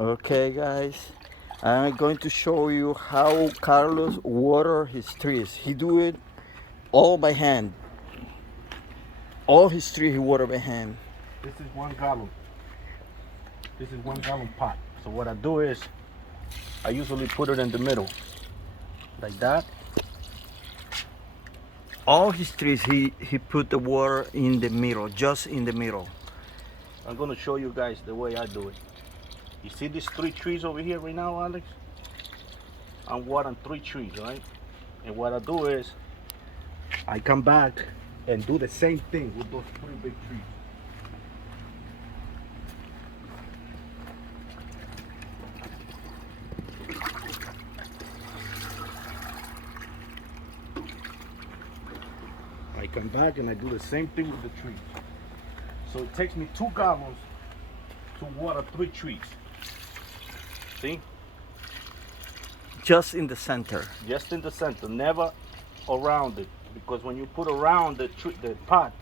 Okay, guys, I'm going to show you how Carlos water his trees. He do it all by hand. All his tree he water by hand. This is 1 gallon. This is 1 gallon pot. So what I do is I usually put it in the middle, like that. All his trees he put the water in the middle, just in the middle. I'm gonna show you guys the way I do it. You see these 3 trees over here right now, Alex? I'm watering 3 trees, right? And what I do is I come back and do the same thing with those 3 big trees. I come back and I do the same thing with the trees. So it takes me 2 gallons to water 3 trees. See? Just in the center. Just in the center, never around it. Because when you put around the pot,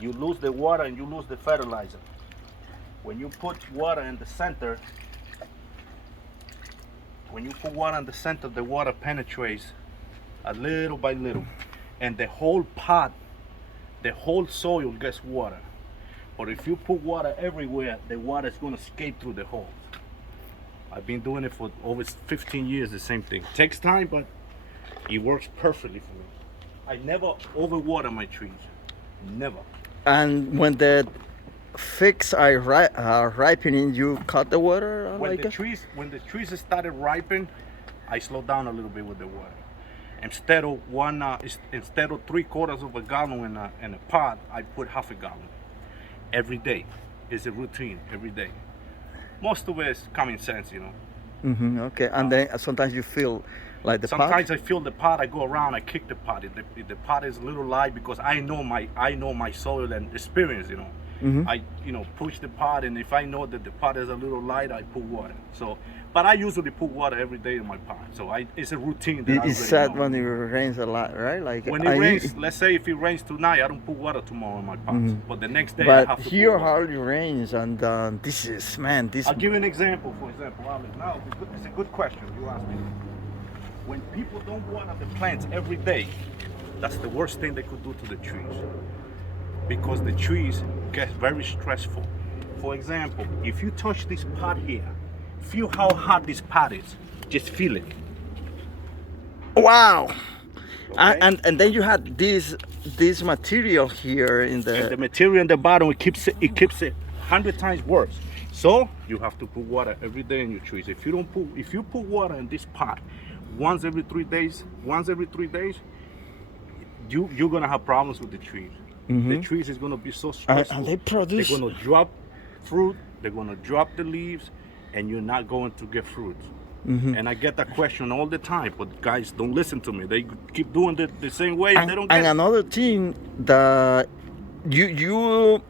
you lose the water and you lose the fertilizer. When you put water in the center, the water penetrates a little by little. And the whole pot, the whole soil gets water. But if you put water everywhere, the water is going to escape through the holes. I've been doing it for over 15 years, the same thing. Takes time, but it works perfectly for me. I never overwater my trees. Never. And when the figs are ripening, you cut the water. When the trees started ripening, I slow down a little bit with the water. Instead of 3/4 of a gallon in a pot, I put half a gallon every day. It's a routine every day. Most of it is common sense, you know. Okay, and then sometimes you feel like the Sometimes pot. I feel the pot. I go around. I kick the pot. If the pot is a little light, because I know my soil and experience. You know, I push the pot, and if I know that the pot is a little light, I put water. So, but I usually put water every day in my pot. So it's a routine that I It's already sad know. when it rains a lot, right? Like When it rains, let's say if it rains tonight, I don't put water tomorrow in my pots. But the next day I But have to here put water. hardly rains, and this is this. I'll give you an example. For example, Alex, now it's a good question you asked me. When people don't water the plants every day, that's the worst thing they could do to the trees. Because the trees get very stressful. For example, if you touch this pot here, feel how hot this pot is. Just feel it. Wow. Okay? And then you had this material here in And the material in the bottom, it keeps it 100 times worse. So you have to put water every day in your trees. If you put water in this pot once every 3 days, you're gonna have problems with the trees. The trees is gonna be so stressful. and they produce. They're gonna drop fruit. They're gonna drop the leaves, and you're not going to get fruit. And I get that question all the time, but guys don't listen to me. They keep doing it the same way, and they don't get And it. another thing that you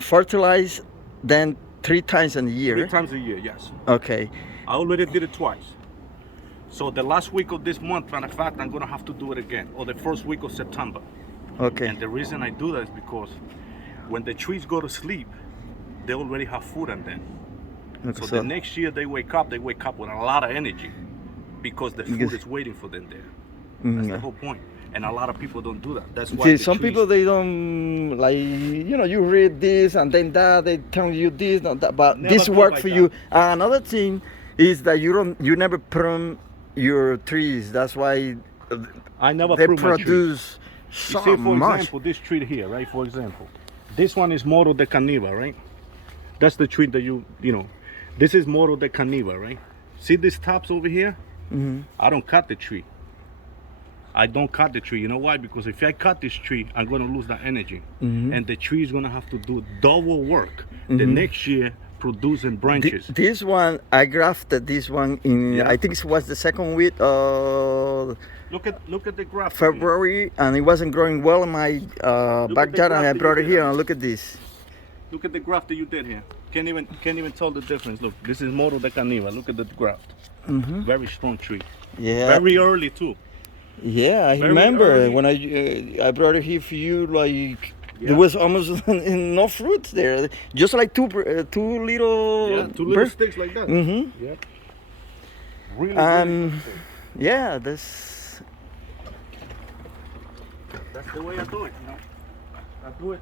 fertilize then 3 times in a year. 3 times a year, yes. Okay. I already did it twice. So the last week of this month, matter of fact, I'm gonna have to do it again, or the first week of September. Okay. And the reason I do that is because when the trees go to sleep, they already have food in them. So the next year they wake up with a lot of energy because the food is waiting for them there. That's the whole point. And a lot of people don't do that. That's why See, some people they don't like you read this and then that they tell you this not that, but Never this do it work like for that. you. Another thing is that you never prune your trees. That's why I never they prune my trees. produce You so see, for much. example, this tree here, right? For example, this one is Moro de Caniva, right? That's the tree that you know. This is Moro de Caniva, right? See these tops over here? I don't cut the tree. I don't cut the tree. You know why? Because if I cut this tree, I'm going to lose that energy. And the tree is going to have to do double work the next year producing branches. This one I grafted this one in. Yeah. I think it was the second week of Look at the graph. February, and it wasn't growing well in my backyard, and I graph brought that it you here. did. And look at this. Look at the graft that you did here. Can't even tell the difference. Look, this is Moro de Caniva. Look at the graft. Very strong tree. Yeah. Very early too. Yeah, I Very remember early. when I brought it here for you like There was almost no fruits there, just like two little. Yeah, two little sticks like that. Mm-hmm. Yeah. Really, really good. Yeah, that's the way I do it, you know. I do it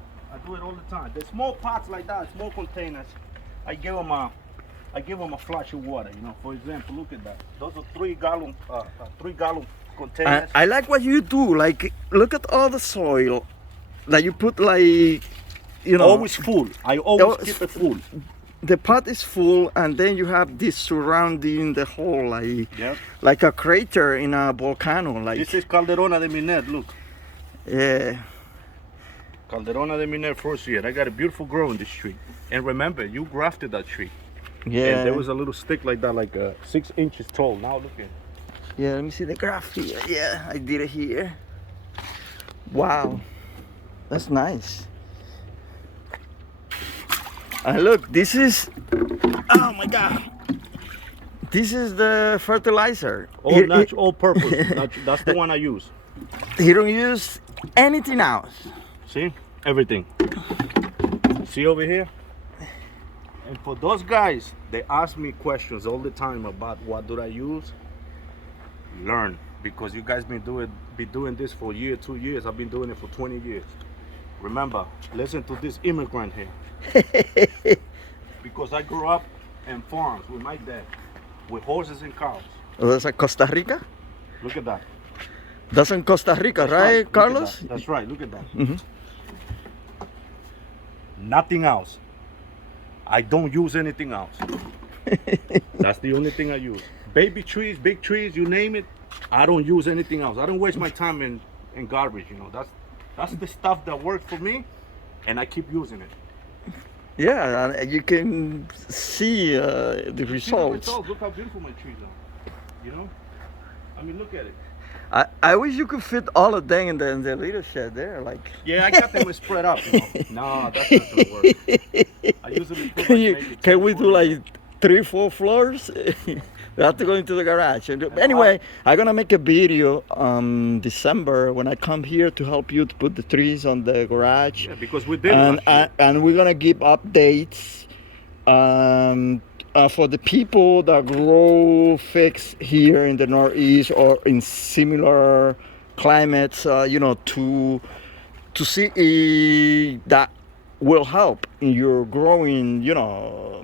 all the time. The small pots like that, small containers, I give them a flash of water, you know. For example, look at that. Those are 3-gallon containers. I like what you do. Like, look at all the soil that you put, like, you know. Always full. I always keep it full. The pot is full, and then you have this surrounding the whole, like a crater in a volcano. Like this is Calderona de Miner. Look. Yeah. Calderona de Miner first year. I got a beautiful grow in this tree. And remember, you grafted that tree. Yeah. And there was a little stick like that, like 6 inches tall. Now look at it. Yeah, let me see the graph here. Yeah, I did it here. Wow, that's nice. And look, this is, oh my God. This is the fertilizer. All purpose. That's the one I use. He don't use anything else. See, everything. See over here? And for those guys, they ask me questions all the time about what do I use. Learn, because you guys be doing this for a year, 2 years. I've been doing it for 20 years. Remember, listen to this immigrant here. Because I grew up in farms with my dad, with horses and cows. Oh, that's like Costa Rica? Look at that. That's in Costa Rica, right, Carlos? That's right, look at that. Mm-hmm. Nothing else. I don't use anything else. That's the only thing I use. Baby trees, big trees, you name it. I don't use anything else. I don't waste my time in garbage, you know. That's the stuff that works for me, and I keep using it. Yeah, and you can see the results. See the results. Look how beautiful my trees are. You know? I mean, look at it. I wish you could fit all of them in the little shed there, like. Yeah, I got them spread up. You know? No, that's not gonna work. I usually put can we do like 3-4 floors? We have to go into the garage. Anyway, I'm gonna make a video December when I come here to help you to put the trees on the garage. Yeah, because we did. And we're gonna give updates for the people that grow figs here in the Northeast or in similar climates. You know, to see that will help in your growing, you know,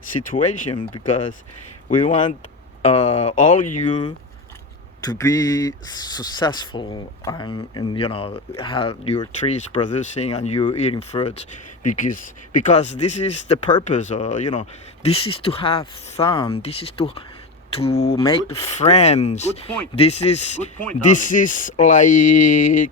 situation, because we want all you to be successful and you know, have your trees producing and you eating fruits, because this is the purpose. You know, this is to have fun. This is to make friends. Good point. This is good point, this is like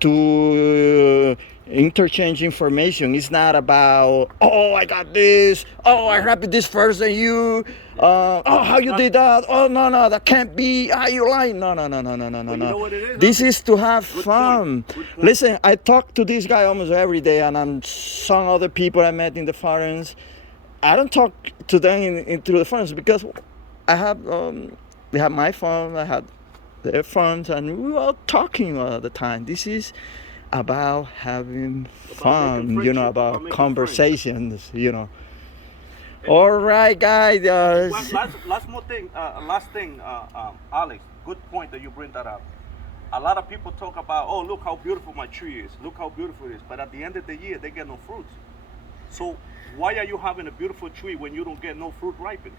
to interchange information. It's not about, oh, I got this, oh, I wrapped this first than you, oh, how you did that, oh, no, that can't be, ah, you lying. No. You know what it is? This is to have fun. Listen, I talk to this guy almost every day, and some other people I met in the forums, I don't talk to them through the forums, because I have they have my phone, I have their phones, and we're all talking all the time. This is about having fun, you know, about conversations, you know. All right, guys. Last thing, Alex. Good point that you bring that up. A lot of people talk about, oh, look how beautiful my tree is. Look how beautiful it is. But at the end of the year, they get no fruits. So why are you having a beautiful tree when you don't get no fruit ripened?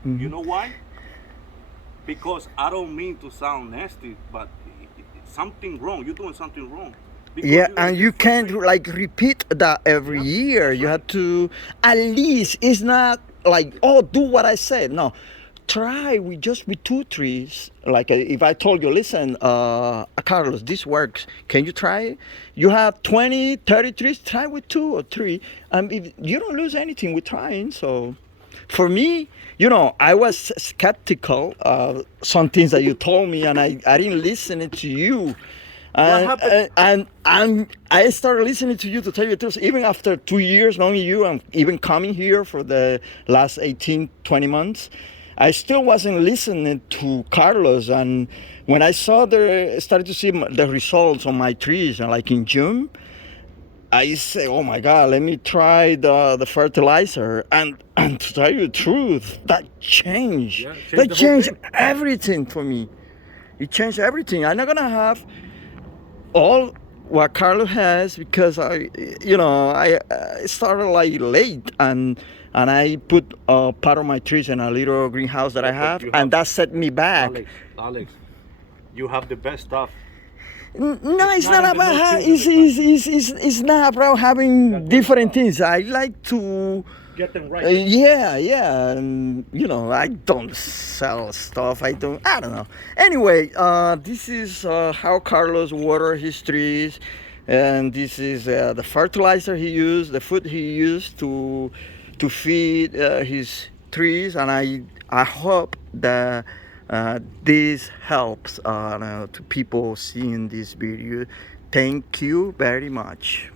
Mm-hmm. You know why? Because I don't mean to sound nasty, but something wrong. You're doing something wrong. Yeah, and you can't like repeat that every year. You have to, at least, it's not like, oh, do what I said. No, try with 2 trees. Like if I told you, listen, Carlos, this works. Can you try it? You have 20, 30 trees, try with 2 or 3. If you don't lose anything with trying. So for me, you know, I was skeptical of some things that you told me, and I didn't listen to you. And I started listening to you, to tell you the truth, even after 2 years knowing you and even coming here for the last 18, 20 months, I still wasn't listening to Carlos. And when I started to see the results on my trees, like in June, I say, oh my God, let me try the fertilizer. And to tell you the truth, that changed. Yeah, changed That the whole changed thing. everything for me. It changed everything. I'm not gonna have all what Carlos has because I started like late and I put part of my trees in a little greenhouse that Yeah, I but have, you and have that set me back. Alex, you have the best stuff. No, It's it's not not even about no pills in it's, the plant. it's not about having Got good different stuff. things. I like to Get them right. yeah, and I don't sell stuff. I don't know. Anyway, this is how Carlos water his trees, and this is the fertilizer he used, the food he used to feed his trees, and I hope that this helps to people seeing this video. Thank you very much.